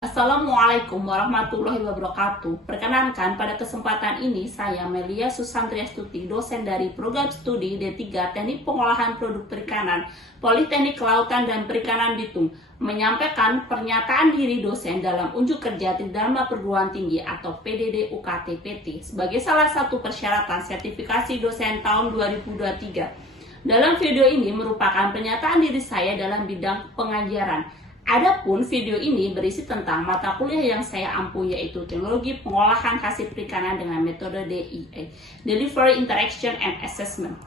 Assalamualaikum warahmatullahi wabarakatuh. Perkenankan, pada kesempatan ini saya Melia Susantriastuti, dosen dari program studi D3 Teknik Pengolahan Produk Perikanan, Politeknik Kelautan dan Perikanan Bitung, menyampaikan pernyataan diri dosen dalam unjuk kerja Tridharma Perguruan Tinggi atau PDD UKT PT sebagai salah satu persyaratan sertifikasi dosen tahun 2023. Dalam video ini merupakan pernyataan diri saya dalam bidang pengajaran. Adapun video ini berisi tentang mata kuliah yang saya ampu, yaitu Teknologi Pengolahan Hasil Perikanan dengan metode DIA, Delivery Interaction and Assessment.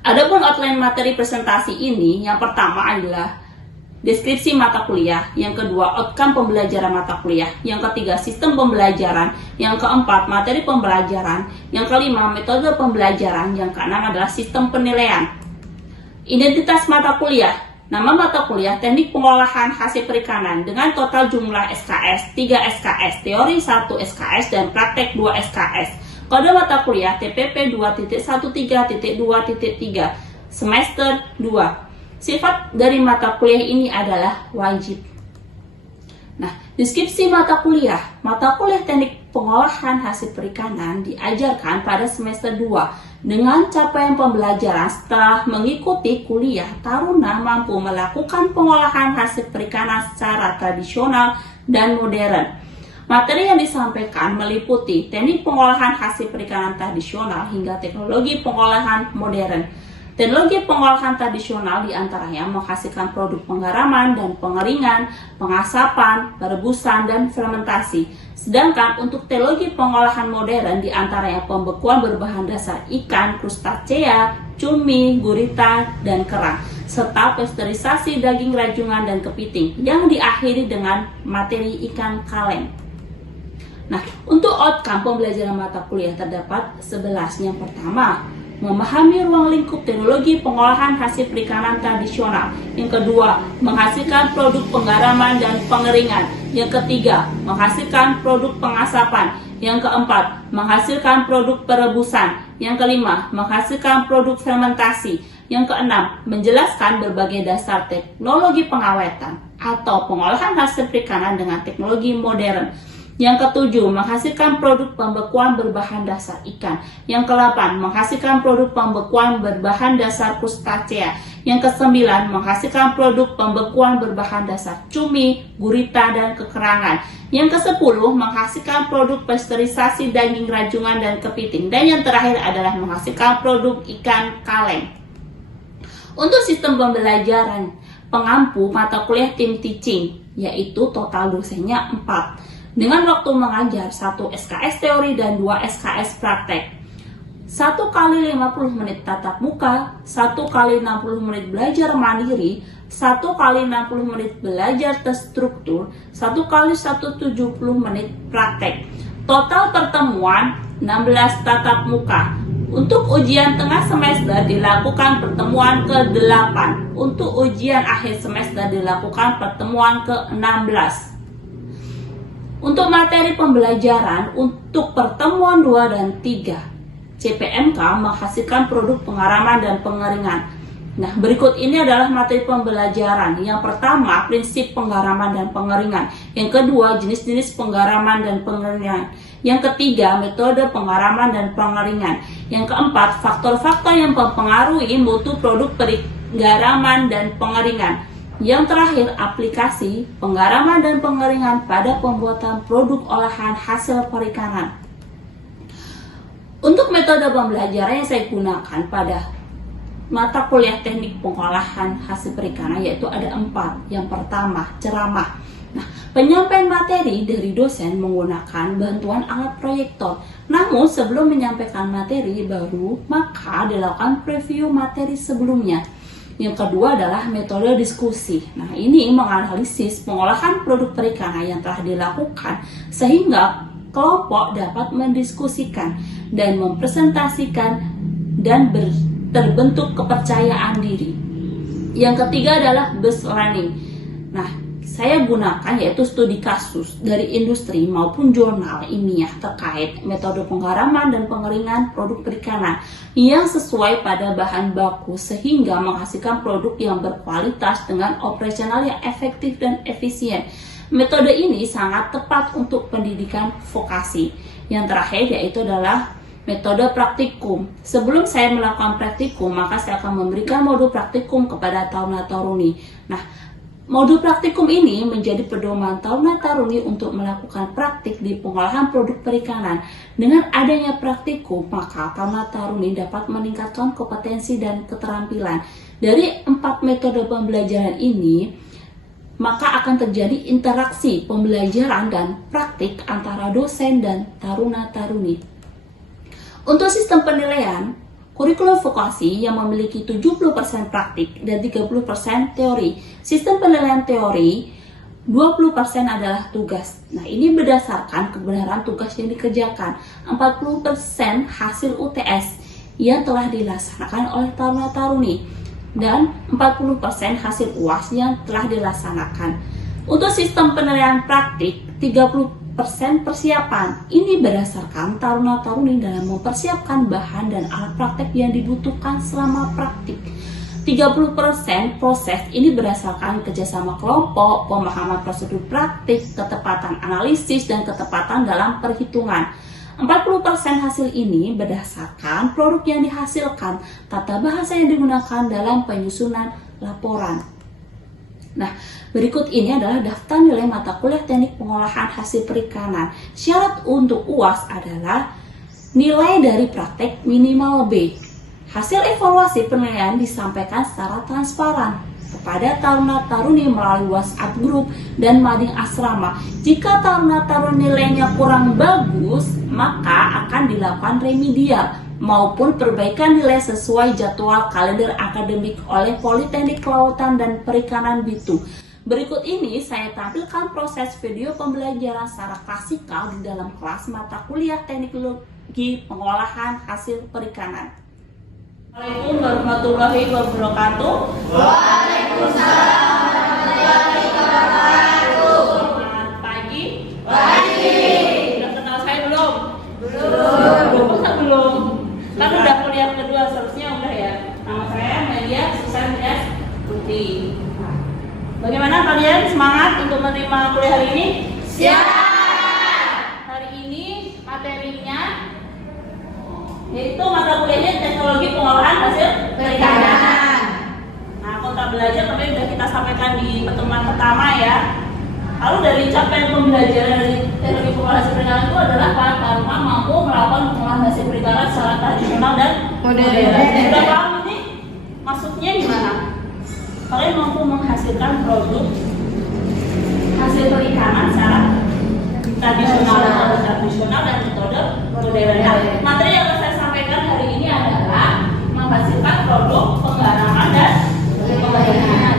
Adapun outline materi presentasi ini, yang pertama adalah deskripsi mata kuliah, yang kedua outcome pembelajaran mata kuliah, yang ketiga sistem pembelajaran, yang keempat materi pembelajaran, yang kelima metode pembelajaran, yang keenam adalah sistem penilaian. Identitas mata kuliah. Nama mata kuliah Teknik Pengolahan Hasil Perikanan dengan total jumlah SKS 3 SKS, teori 1 SKS, dan praktek 2 SKS. Kode mata kuliah TPP 2.13.2.3, semester 2. Sifat dari mata kuliah ini adalah wajib. Nah, deskripsi mata kuliah. Mata kuliah Teknik Pengolahan Hasil Perikanan diajarkan pada semester 2. Dengan capaian pembelajaran setelah mengikuti kuliah, taruna mampu melakukan pengolahan hasil perikanan secara tradisional dan modern. Materi yang disampaikan meliputi teknik pengolahan hasil perikanan tradisional hingga teknologi pengolahan modern. Teknologi pengolahan tradisional diantaranya menghasilkan produk penggaraman dan pengeringan, pengasapan, perebusan, dan fermentasi. Sedangkan untuk teknologi pengolahan modern diantaranya pembekuan berbahan dasar ikan, krustacea, cumi, gurita, dan kerang, serta pasteurisasi daging rajungan dan kepiting yang diakhiri dengan materi ikan kaleng. Nah, untuk outcome pembelajaran mata kuliah terdapat 11. Yang pertama, memahami ruang lingkup teknologi pengolahan hasil perikanan tradisional. Yang kedua, menghasilkan produk penggaraman dan pengeringan. Yang ketiga, menghasilkan produk pengasapan. Yang keempat, menghasilkan produk perebusan. Yang kelima, menghasilkan produk fermentasi. Yang keenam, menjelaskan berbagai dasar teknologi pengawetan atau pengolahan hasil perikanan dengan teknologi modern. Yang ketujuh, menghasilkan produk pembekuan berbahan dasar ikan. Yang ke-8, menghasilkan produk pembekuan berbahan dasar krustacea. Yang ke-9, menghasilkan produk pembekuan berbahan dasar cumi, gurita, dan kekerangan. Yang ke-10, menghasilkan produk pasteurisasi daging rajungan dan kepiting. Dan yang terakhir adalah menghasilkan produk ikan kaleng. Untuk sistem pembelajaran pengampu mata kuliah tim teaching, yaitu total dosennya 4. Dengan waktu mengajar 1 SKS teori dan 2 SKS praktek. 1 kali 50 menit tatap muka, 1 kali 60 menit belajar mandiri, 1 kali 60 menit belajar terstruktur, 1 kali 170 menit praktek. Total pertemuan 16 tatap muka. Untuk ujian tengah semester dilakukan pertemuan ke-8. Untuk ujian akhir semester dilakukan pertemuan ke-16. Untuk materi pembelajaran untuk pertemuan 2 dan 3, CPMK menghasilkan produk pengaraman dan pengeringan. Nah, berikut ini adalah materi pembelajaran. Yang pertama, prinsip penggaraman dan pengeringan. Yang kedua, jenis-jenis penggaraman dan pengeringan. Yang ketiga, metode penggaraman dan pengeringan. Yang keempat, faktor-faktor yang mempengaruhi mutu produk penggaraman dan pengeringan. Yang terakhir, aplikasi penggaraman dan pengeringan pada pembuatan produk olahan hasil perikanan. Untuk metode pembelajaran yang saya gunakan pada mata kuliah teknik pengolahan hasil perikanan yaitu ada 4. Yang pertama, ceramah. Nah, penyampaian materi dari dosen menggunakan bantuan alat proyektor. Namun sebelum menyampaikan materi baru, maka dilakukan preview materi sebelumnya. Yang kedua adalah metode diskusi. Nah, ini menganalisis pengolahan produk perikanan yang telah dilakukan sehingga kelompok dapat mendiskusikan dan mempresentasikan dan terbentuk kepercayaan diri. Yang ketiga adalah based learning. Nah, saya gunakan yaitu studi kasus dari industri maupun jurnal ilmiah terkait metode penggaraman dan pengeringan produk perikanan yang sesuai pada bahan baku sehingga menghasilkan produk yang berkualitas dengan operasional yang efektif dan efisien. Metode ini sangat tepat untuk pendidikan vokasi. Yang terakhir yaitu adalah metode praktikum. Sebelum saya melakukan praktikum, maka saya akan memberikan modul praktikum kepada taruna-taruni. Nah, modul praktikum ini menjadi pedoman taruna-taruni untuk melakukan praktik di pengolahan produk perikanan. Dengan adanya praktikum, maka taruna-taruni dapat meningkatkan kompetensi dan keterampilan. Dari 4 metode pembelajaran ini, maka akan terjadi interaksi pembelajaran dan praktik antara dosen dan taruna-taruni. Untuk sistem penilaian, kurikulum vokasi yang memiliki 70% praktik dan 30% teori. Sistem penilaian teori 20% adalah tugas. Nah, ini berdasarkan kebenaran tugas yang dikerjakan. 40% hasil UTS yang telah dilaksanakan oleh taruna-taruni dan 40% hasil UAS yang telah dilaksanakan. Untuk sistem penilaian praktik 30% persiapan. Ini berdasarkan taruna-taruni dalam mempersiapkan bahan dan alat praktek yang dibutuhkan selama praktik. 30% proses ini berdasarkan kerjasama kelompok, pemahaman prosedur praktik, ketepatan analisis, dan ketepatan dalam perhitungan. 40% hasil ini berdasarkan produk yang dihasilkan, tata bahasa yang digunakan dalam penyusunan laporan. Nah, berikut ini adalah daftar nilai mata kuliah teknik pengolahan hasil perikanan. Syarat untuk UAS adalah nilai dari praktek minimal B. Hasil evaluasi penilaian disampaikan secara transparan kepada taruna-taruni melalui WhatsApp grup dan mading asrama. Jika taruna-taruni nilainya kurang bagus, maka akan dilakukan remedial maupun perbaikan nilai sesuai jadwal kalender akademik oleh Politeknik Kelautan dan Perikanan Bitung. Berikut ini saya tampilkan proses video pembelajaran secara klasikal di dalam kelas mata kuliah teknologi pengolahan hasil perikanan. Assalamualaikum warahmatullahi wabarakatuh. Waalaikumsalam warahmatullahi wabarakatuh. Selamat pagi. Pagi. Sudah kenal saya belum? Belum. Masa belum? Kan udah kuliah kedua, seharusnya udah ya. Nama saya Melia Susan S. Putih. Nah, bagaimana kalian semangat untuk menerima kuliah hari ini? Siap. Hari ini materinya yaitu mata kuliahnya teknologi pengolahan hasil Perikanan. Nah, kontak belajar kemarin sudah kita sampaikan di pertemuan pertama ya. Lalu dari capaian pembelajaran dari teknologi pengolahan hasil perikanan itu adalah para taruna mampu melakukan pengolahan hasil perikanan secara tradisional dan modern. Sudah paham ini maksudnya gimana? Kalian mampu menghasilkan produk hasil perikanan secara tradisional dan metode modern. Nah, materi yang saya sampaikan hari ini adalah menghasilkan produk penggaraman dan pengolahan.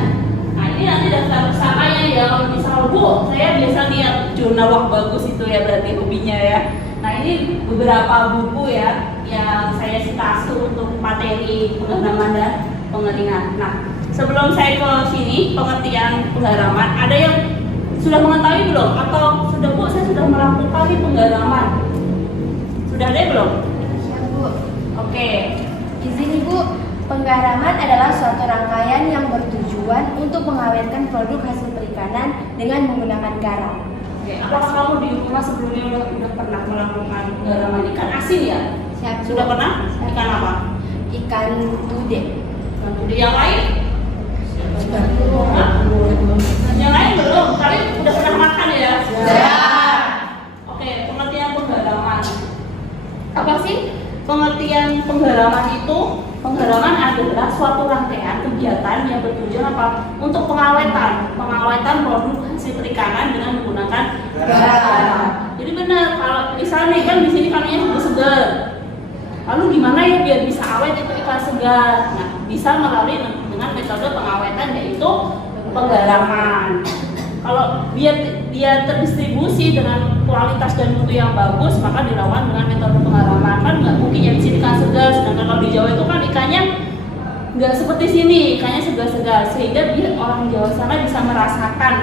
Nah, ini nanti daftar usahanya ya. Kalau misal Bu, saya biasa lihat jurnal, wah bagus itu ya, berarti hobinya ya. Nah, ini beberapa buku ya yang saya citasi untuk materi penggaraman dan pengeringan. Nah, sebelum saya ke sini pengertian penggaraman, ada yang sudah mengetahui belum? Atau sudah Bu, saya sudah melakukan penggaraman? Sudah ada belum? Siap, Bu. Oke. Izin Ibu, penggaraman adalah suatu rangkaian yang bertujuan untuk mengawetkan produk hasil perikanan dengan menggunakan garam. Oke. Apakah kamu di rumah sebelumnya udah pernah melakukan penggaraman ikan asin ya? Siap, Bu. Sudah pernah? Ikan apa? Ikan tude. Ikan tude. Yang lain? Sudah. Hah? Yang lain belum? Kalian udah pernah makan ya? Ya. Oke, pengertian penggaraman. Apa sih pengertian penggaraman itu? Penggaraman adalah suatu rangkaian kegiatan yang bertujuan apa? Untuk pengawetan produk hasil perikanan dengan menggunakan garam. Jadi benar, kalau misalnya kan di sini ikannya segar. Lalu gimana ya biar bisa awet itu ikan segar? Nah, bisa melalui dengan metode pengawetan yaitu penggaraman. Kalau biar dia terdistribusi dengan kualitas dan mutu yang bagus, maka dilakukan dengan metode penggaraman. Kan nggak mungkin ya di sini ikan segar, sedangkan kalau di Jawa itu kan ikannya nggak seperti sini, ikannya segar-segar, sehingga biar orang Jawa sana bisa merasakan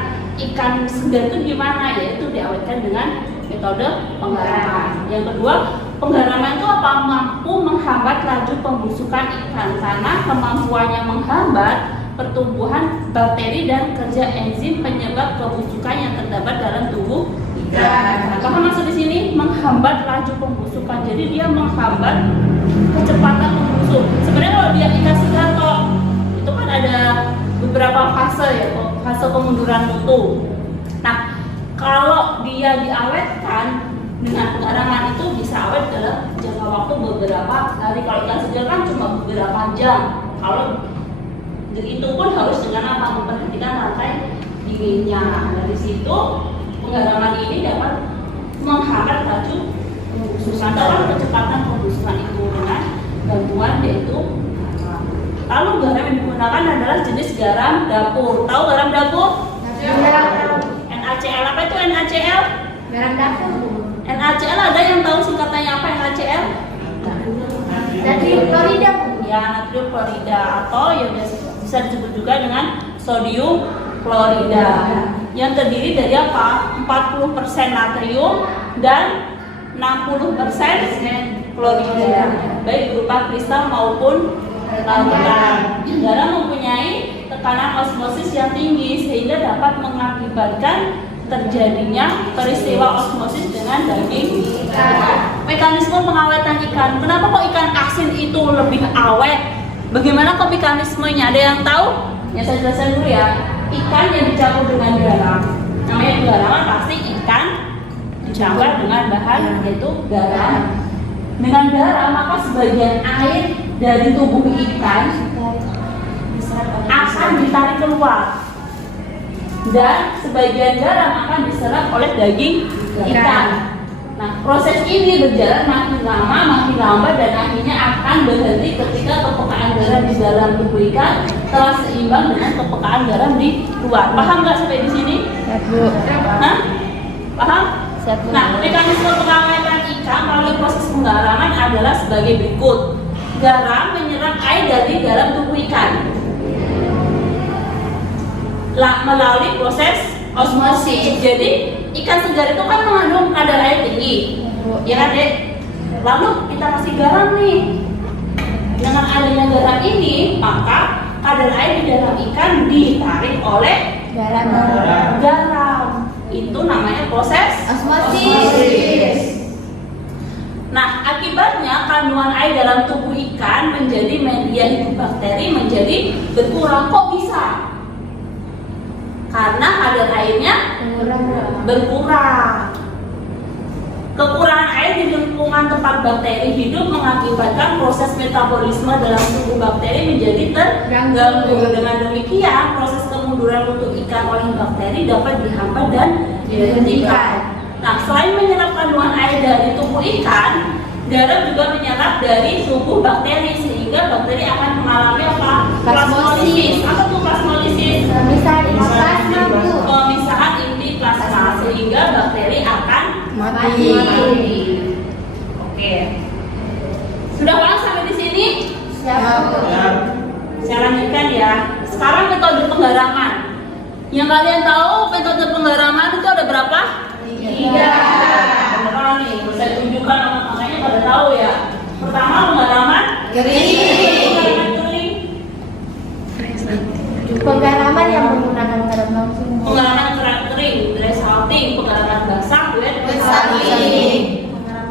ikan segar itu gimana, yaitu diawetkan dengan metode penggaraman. Yang kedua, Penggaraman itu apa? Mampu menghambat laju pembusukan ikan karena kemampuannya menghambat pertumbuhan bakteri dan kerja enzim penyebab kebusukan yang terdapat dalam tubuh ikan. Apa maksud di sini? Menghambat laju pembusukan. Jadi dia menghambat kecepatan membusuk. Sebenarnya kalau dia ikan segar kok, itu kan ada beberapa fase ya, fase kemunduran mutu. Nah, kalau dia diawetkan dengan penggaraman itu bisa awet dalam jangka waktu beberapa hari. Kalau ikan segar kan cuma beberapa jam. Kalau itu pun harus dengan apa? Memperhatikan rantai dinginnya. Dari situ penggaraman ini dapat menghambat laju pembusukan atau kecepatan pembusukan itu dengan bantuan yaitu garam. Lalu garam yang digunakan adalah jenis garam dapur. Tahu garam dapur? NaCl. Apa itu NaCl? Garam dapur. NaCl ada yang tahu singkatannya apa NaCl? Natrium klorida. Ya, natrium klorida atau ya bisa disebut juga dengan sodium klorida. Yang terdiri dari apa? 40% natrium dan 60% klorida, baik berupa kristal maupun larutan. Garam mempunyai tekanan osmosis yang tinggi sehingga dapat mengakibatkan terjadinya peristiwa osmosis dengan daging ikan. Mekanisme pengawetan ikan. Kenapa kok ikan asin itu lebih awet? Bagaimana kok mekanismenya? Ada yang tahu? Ya saya jelaskan dulu ya. Ikan yang dicampur dengan garam, namanya penggaraman pasti ikan dicampur dengan bahan yaitu garam. Dengan garam maka sebagian air dari tubuh ikan akan ditarik keluar dan sebagian garam akan diserap oleh daging ikan. Nah, proses ini berjalan makin lama, makin lambat dan akhirnya akan berhenti ketika kepekaan garam di dalam tubuh ikan telah seimbang dengan kepekaan garam di luar. Paham nggak sampai di sini? Hah? Paham? Nah, mekanisme pengawetan ikan melalui proses penggaraman adalah sebagai berikut. Garam menyerap air dari dalam tubuh ikan melalui proses osmosis. Jadi ikan segar itu kan mengandung kadar air tinggi, ya kan dek? Lalu kita kasih garam nih. Dengan adanya garam ini, maka kadar air di dalam ikan ditarik oleh garam. Itu namanya proses osmosis. Nah, akibatnya kandungan air dalam tubuh ikan menjadi media hidup bakteri menjadi berkurang. Kok bisa? Karena kadar airnya berkurang. Kekurangan air di lingkungan tempat bakteri hidup mengakibatkan proses metabolisme dalam tubuh bakteri menjadi terganggu. Dengan demikian, proses kemunduran mutu ikan oleh bakteri dapat dihambat dan dihentikan. Nah, selain menyerap kandungan air dari tubuh ikan, garam juga menyerap dari tubuh bakteri sehingga bakteri akan mengalami apa? Plasmolisis. Apa tuh plasmolisis? Pemisahan inti plasma sehingga bakteri akan mati. Oke. Sudah paham sampai di sini? Siap. Saya lanjutkan ya. Sekarang metode penggaraman. Yang kalian tahu metode penggaraman itu ada berapa? 3. Beneran nih, saya tunjukkan makanya pada tahu ya. Pertama penggaraman kering. Penggaraman yang menggunakan garam langsung. Penggaraman kering, dry salting. Penggaraman basah, wet salting.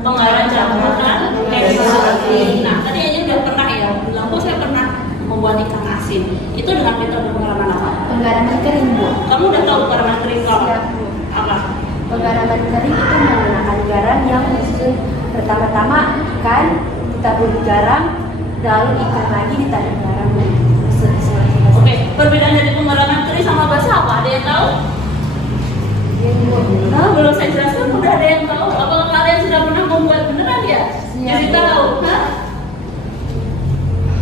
Penggaraman campuran, heavy salting. Nah, tadi aja udah pernah ya. Bilang saya pernah membuat ikan asin. Itu dengan metode penggaraman apa? Penggaraman kering, Bu. Kamu udah tahu penggaraman kering apa? Siap, Bu. Apa? Penggaraman kering itu menggunakan garam yang disusun. Pertama-tama ikan ditabur garam, lalu ikan lagi ditarik garam. Oke, perbedaan dari penggaraman kering sama basah apa? Ada yang tahu? Nah, belum saya jelaskan, udah ada yang tahu. Apakah kalian sudah pernah membuat beneran ya? Jadi tahu, hah?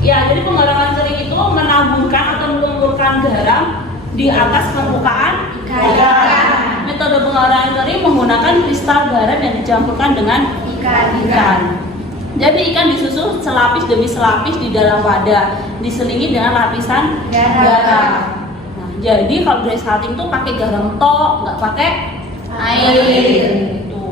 Ya, jadi penggaraman kering itu menaburkan atau mengumpulkan garam di atas permukaan ikan. Metode penggaraman kering menggunakan kristal garam yang dicampurkan dengan ikan. Jadi ikan disusun selapis demi selapis di dalam wadah, diselingi dengan lapisan garam. Nah, jadi kalau dry salting tuh pakai garam tok, nggak pakai air. Gitu.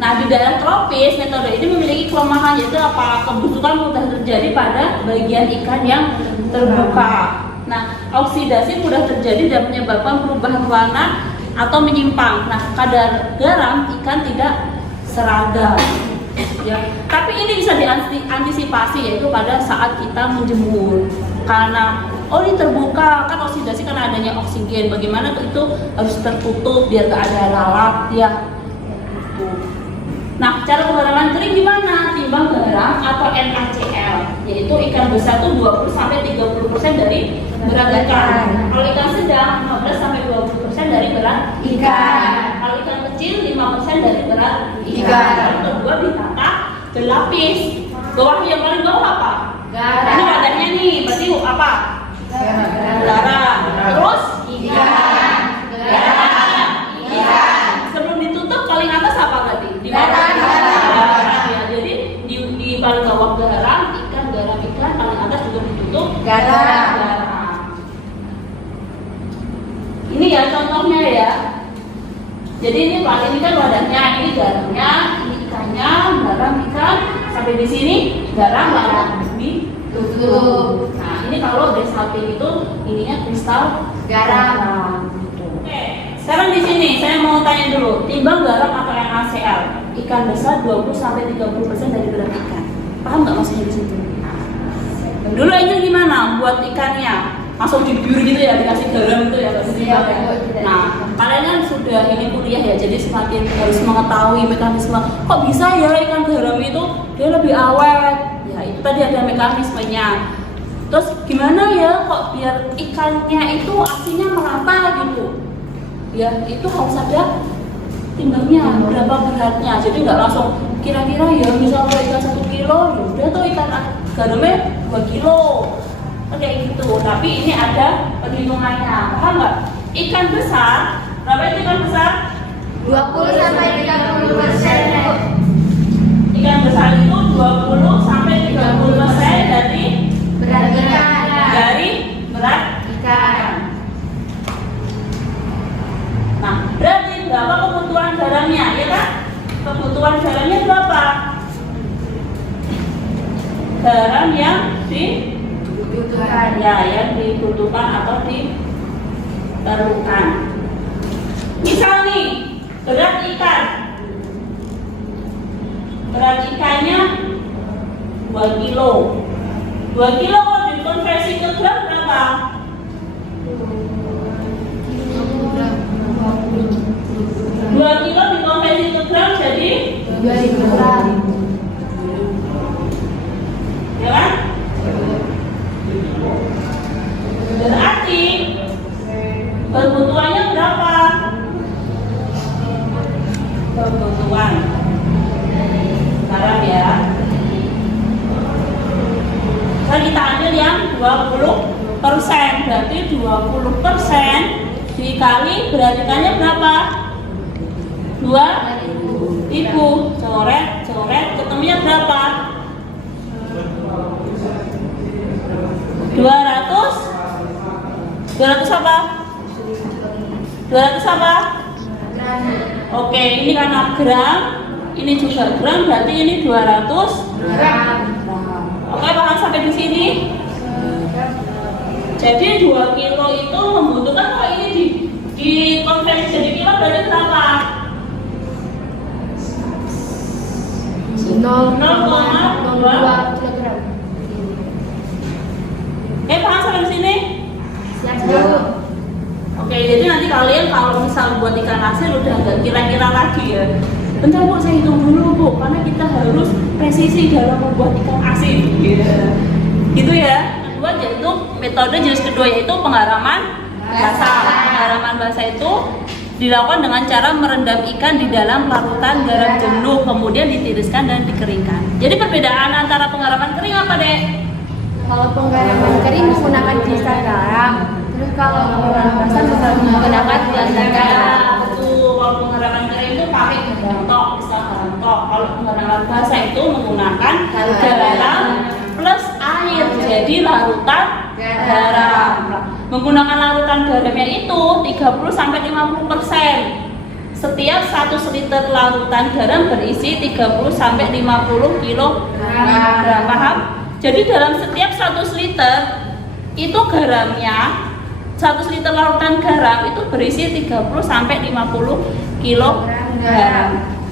Nah, di daerah tropis metode ini memiliki kelemahan, yaitu apa? Kebusukan mudah terjadi pada bagian ikan yang terbuka. Nah, oksidasi mudah terjadi dan menyebabkan perubahan warna atau menyimpang. Nah, kadar garam ikan tidak seragam. Ya, tapi ini bisa diantisipasi, yaitu pada saat kita menjemur. Karena ini terbuka kan oksidasi karena adanya oksigen. Bagaimana itu harus tertutup biar gak ada lalat ya. Nah, cara penggaraman kering gimana? Timbang garam atau NaCl, yaitu ikan besar itu 20-30% dari berat ikan. Kalau ikan sedang 15-20% dari berat ikan. Kalau ikan kecil 5% dari berat ikan. Lalu kedua ditata berlapis. Bawah yang paling bawah apa? Garam. Ini wadahnya nih, berarti apa? Garam. Terus ikan. Garam. Ikan. Sebelum ditutup paling atas apa berarti? Di bawah. Garam ya. Jadi di paling bawah garam, ikan, paling atas juga ditutup Garam. Ini ya contohnya ya. Jadi ini kan wadahnya, ini garamnya, ini ikannya, garam ikan, sampai di sini garam ditutup. Nah, ini kalau desalting itu ininya kristal Garam. Oke, sekarang di sini saya mau tanya dulu, timbang garam atau NaCl? Ikan besar 20-30% dari berat ikan. Paham nggak maksudnya di situ? Dulu Angel gimana buat ikannya? Langsung dibur gitu ya, dikasih garam itu ya, Nah, kalian kan sudah ini kuliah ya, jadi semakin harus mengetahui mekanisme. Kok bisa ya ikan garam itu dia lebih awet? Ya itu tadi ada mekanismenya. Terus gimana ya kok biar ikannya itu asinnya merata gitu? Ya itu harus ada timbangnya, berapa beratnya. Jadi nggak langsung kira-kira ya misalnya ikan 1 kilo, ya udah tuh ikan garamnya 2 kilo. Kayak gitu, tapi ini ada perhitungannya, paham nggak? Ikan besar, berapa itu ikan besar? 20-30%. Ikan besar itu 20-30% dari Berat ikan. dari berat Ikan. Nah, berarti berapa kebutuhan garamnya, ya kan? Kebutuhan garamnya berapa? Garam yang Dibutuhkan. ya yang dibutuhkan atau diperlukan. Misal nih, berat ikannya 2 kilo. 2 kilo kalau dikonversi ke gram berapa? 2 kilo dikonversi ke gram jadi 2000 gram. ya kan? Berarti kebutuhannya berapa? Kebutuhan garam ya. Kalau kita ambil yang 20%, berarti 20% dikali berat ikannya berapa? 2.000. Coret, ketemunya berapa? 200 apa? 200 apa? Oke, ini karena gram, ini juga gram, berarti ini 200 Gram. Oke, paham sampai di sini? Jadi 2 kilo itu membutuhkan, kalau ini di konversi jadi kilo berarti berapa? 0,02 kilogram. Oke, paham sampai di sini? Siap, Bu. Oke, jadi nanti kalian kalau misal buat ikan asin udah nggak kira-kira lagi ya. Bentar Bu, saya hitung dulu Bu, karena kita harus presisi dalam membuat ikan asin. Gitu ya. Kedua yaitu metode jenis kedua yaitu penggaraman basah. Penggaraman basah itu dilakukan dengan cara merendam ikan di dalam larutan garam jenuh, kemudian ditiriskan dan dikeringkan. Jadi perbedaan antara penggaraman kering apa, Dek? Kalau penggaraman kering menggunakan kristal garam, terus kalau penggaraman basah menggunakan gula garam. Betul, kalau penggaraman kering itu pakai garam tok, kristal garam tok. Kalau penggaraman basah itu menggunakan garam plus air, jadi larutan garam. Menggunakan larutan garamnya itu 30-50%. setiap 1 liter larutan garam berisi 30 sampai 50 kilogram. Paham? Jadi dalam setiap 100 liter itu garamnya 100 liter larutan garam itu berisi 30 sampai 50 kilogram.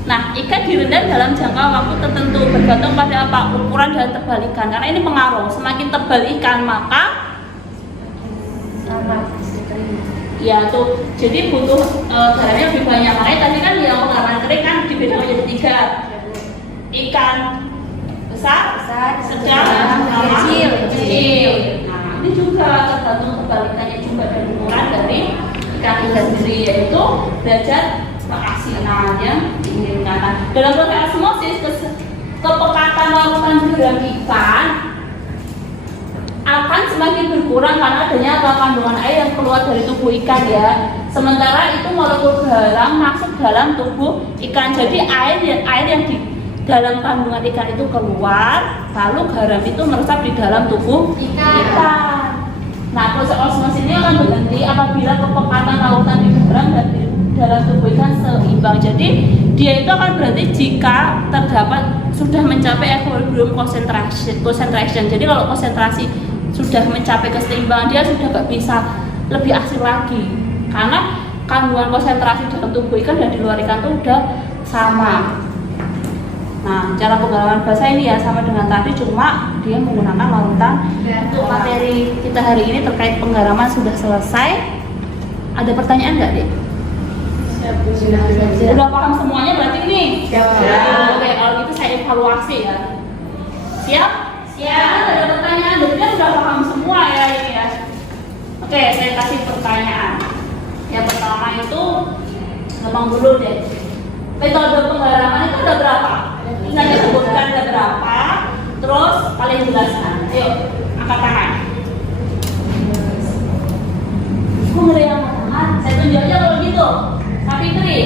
Nah, ikan direndam dalam jangka waktu tertentu bergantung pada apa? Ukuran dan tebal ikan. Karena ini pengaruh. Semakin tebal ikan maka ya tuh, jadi butuh garamnya lebih banyak. Makanya tadi kan yang pengalaman kering kan dibedakan menjadi 3. Ikan besar, sedang, sama kecil. Nah, ini juga tergantung tebal ikannya juga dan ukuran dari ikan itu sendiri, yaitu derajat keasinan yang diinginkan. Nah, dalam proses osmosis kepekatan larutan garam ikan akan semakin berkurang karena adanya kandungan air yang keluar dari tubuh ikan ya. Sementara itu molekul garam masuk dalam tubuh ikan. Jadi air yang di dalam kandungan ikan itu keluar, lalu garam itu meresap di dalam tubuh ikan. Nah, proses osmosis ini akan berhenti apabila kepekatan lautan di garam dan di dalam tubuh ikan seimbang. Jadi dia itu akan berhenti jika terdapat sudah mencapai equilibrium concentration. Jadi kalau konsentrasi sudah mencapai keseimbangan, dia sudah nggak bisa lebih asin lagi karena kandungan konsentrasi dalam tubuh ikan dan di luar ikan itu udah sama. Nah, cara penggaraman basah ini ya sama dengan tadi, cuma dia menggunakan larutan. Untuk materi kita hari ini terkait penggaraman sudah selesai. Ada pertanyaan nggak, Dek? Sudah paham semuanya berarti ini? Oke, kalau gitu saya evaluasi ya. Siap? Siap. Ada pertanyaan, jadi sudah paham semua ya ini ya. Oke, saya kasih pertanyaan. Yang pertama itu gampang dulu deh. Metode penggaraman itu ada berapa? Saya sebutkan ada berapa. Terus kalian jelaskan. Ayo, angkat tangan. Kok nggak ada yang angkat tangan? Saya tunjuk aja kalau gitu. Tapi Tri.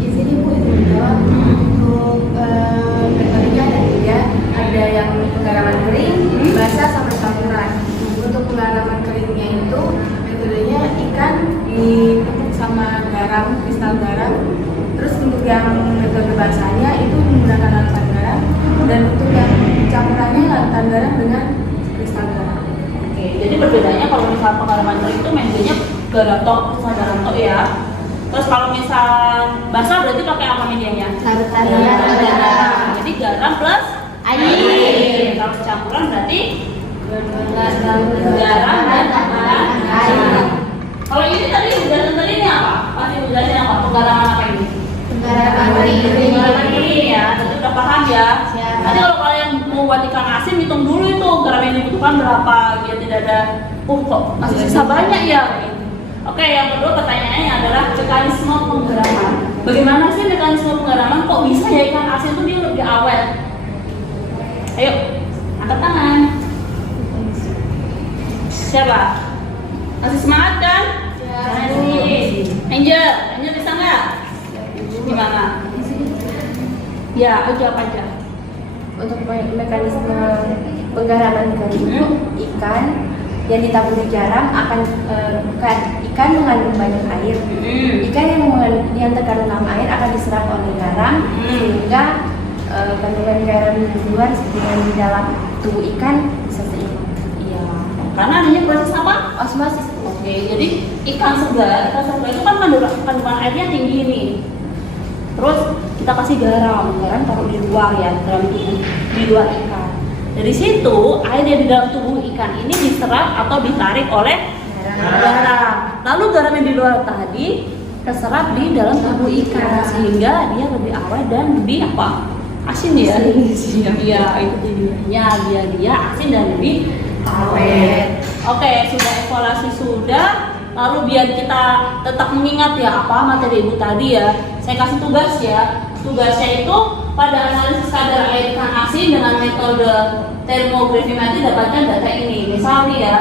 Di sini Bu itu untuk metodenya ada 3. Ada yang penggaraman kering, basah, sama campuran. Untuk penggaraman keringnya itu metodenya ikan ditepuk sama garam, kristal garam. Terus untuk yang metode basahnya itu menggunakan larutan garam, dan untuk yang campurannya larutan garam dengan kristal garam. Oke, jadi perbedaannya kalau misal penggaraman kering itu metodenya garam tok sama garam tok ya. Terus kalau misal basah berarti pakai apa medianya? Larutan garam. Jadi garam plus air. Kalau campuran berarti garam dan tambahan air. Kalau ini tadi tadi ini apa? Pasti jelasin apa? Penggaraman apa ini? Penggaraman ini ya. Tadi udah paham ya. Nanti kalau kalian mau buat ikan asin hitung dulu itu garam yang dibutuhkan berapa biar tidak ada kok masih sisa banyak ya. Oke, yang kedua pertanyaannya adalah mekanisme penggaraman. Bagaimana sih mekanisme penggaraman? Kok bisa ya ikan asin itu dia lebih awet? Ayo, angkat tangan. Siapa? Masih semangat kan? Angel bisa nggak? Gimana? Ya, jawab aja. Untuk mekanisme penggaraman kering itu ikan yang ditaburi garam akan ikan mengandung banyak air. Ikan yang terkandung dalam air akan diserap oleh garam sehingga kandungan garam di luar dengan di dalam tubuh ikan bisa seimbang. Iya. Karena adanya proses apa? Osmosis. Oke, jadi ikan segar itu kan kandungan airnya tinggi nih. Terus kita kasih garam taruh di luar ya, di luar ikan. Dari situ air yang di dalam tubuh ikan ini diserap atau ditarik oleh garam. Lalu garam yang di luar tadi terserap di dalam tubuh ikan sehingga dia lebih awet dan lebih apa? Asin ya. Iya, itu jadinya biar dia asin dan lebih awet. Oke, sudah evaluasi sudah. Lalu biar kita tetap mengingat ya apa materi ibu tadi ya, saya kasih tugas ya. Tugasnya itu pada analisis kadar air ikan asin dengan metode termografimetri dapatkan data ini. Misalnya ya,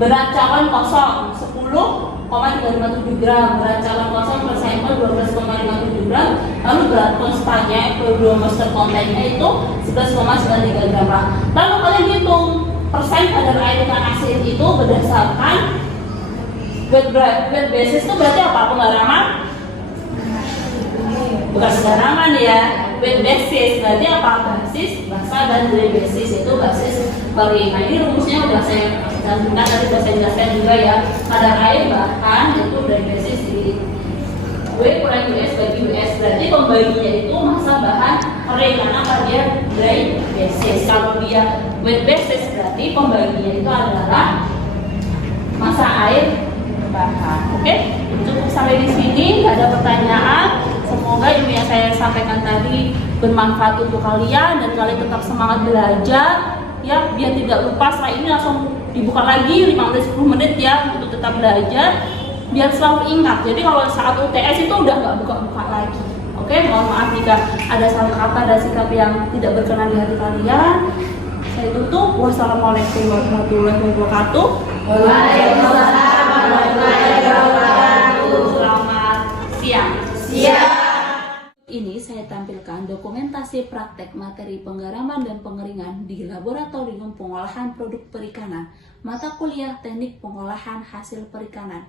berat calon kosong 10,357 gram, berat calon kosong per sampel 12,57 gram, lalu berat konstannya equilibrium moisture contentnya itu 11,93 gram. Lalu kalian hitung persen kadar air ikan asin itu berdasarkan weight basis itu berarti apa? Penggaraman bukan sembarangan ya, with basis. Berarti apa? Basis, basa, dan dari basis itu basis bagi. Nah ini rumusnya udah saya cantumkan, tadi udah saya jelaskan juga ya. Kadar air bahan itu dari basis di W kurang US bagi US. Berarti pembaginya itu masa bahan kering, karena apa dia dry basis. Kalau dia wet basis berarti pembaginya itu adalah masa air bahan. Oke, cukup sampai di sini. Nggak ada pertanyaan. Semoga ilmu yang saya sampaikan tadi bermanfaat untuk kalian dan kalian tetap semangat belajar ya, biar tidak lupa. Setelah ini langsung dibuka lagi 5-10 menit ya untuk tetap belajar, biar selalu ingat. Jadi kalau saat UTS itu udah nggak buka-buka lagi. Oke, mohon maaf jika ada salah kata dan sikap yang tidak berkenan di hati kalian. Saya tutup. Wassalamualaikum warahmatullahi wabarakatuh. Waalaikumsalam warahmatullahi wabarakatuh. Selamat siang. Siap. Ini saya tampilkan dokumentasi praktek materi penggaraman dan pengeringan di Laboratorium Pengolahan Produk Perikanan, mata kuliah Teknik Pengolahan Hasil Perikanan.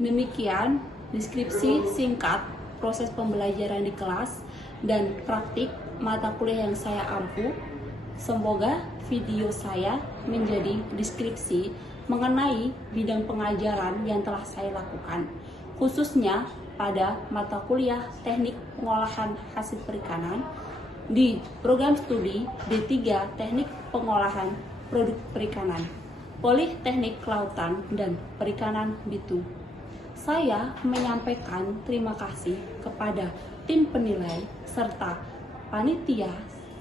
Demikian deskripsi singkat proses pembelajaran di kelas dan praktik mata kuliah yang saya ampu. Semoga video saya menjadi deskripsi mengenai bidang pengajaran yang telah saya lakukan, khususnya pada mata kuliah Teknik Pengolahan Hasil Perikanan di program studi D3 Teknik Pengolahan Produk Perikanan, Politeknik Kelautan dan Perikanan Bitung. Saya menyampaikan terima kasih kepada tim penilai serta panitia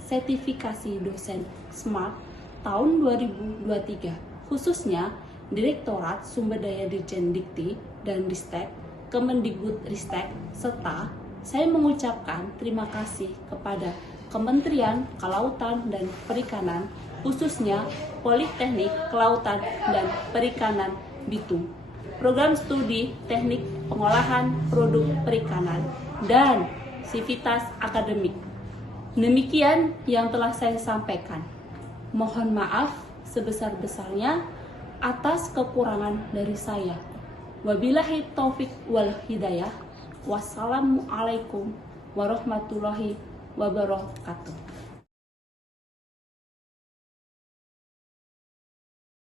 sertifikasi dosen SMART tahun 2023, khususnya Direktorat Sumber Daya Dirjen Dikti dan Ristek, Kemendikbudristek, serta saya mengucapkan terima kasih kepada Kementerian Kelautan dan Perikanan, khususnya Politeknik Kelautan dan Perikanan Bitung, Program Studi Teknik Pengolahan Produk Perikanan, dan Sivitas Akademik. Demikian yang telah saya sampaikan. Mohon maaf sebesar-besarnya atas kekurangan dari saya. Wabillahi taufik wal hidayah. Wassalamualaikum warahmatullahi wabarakatuh.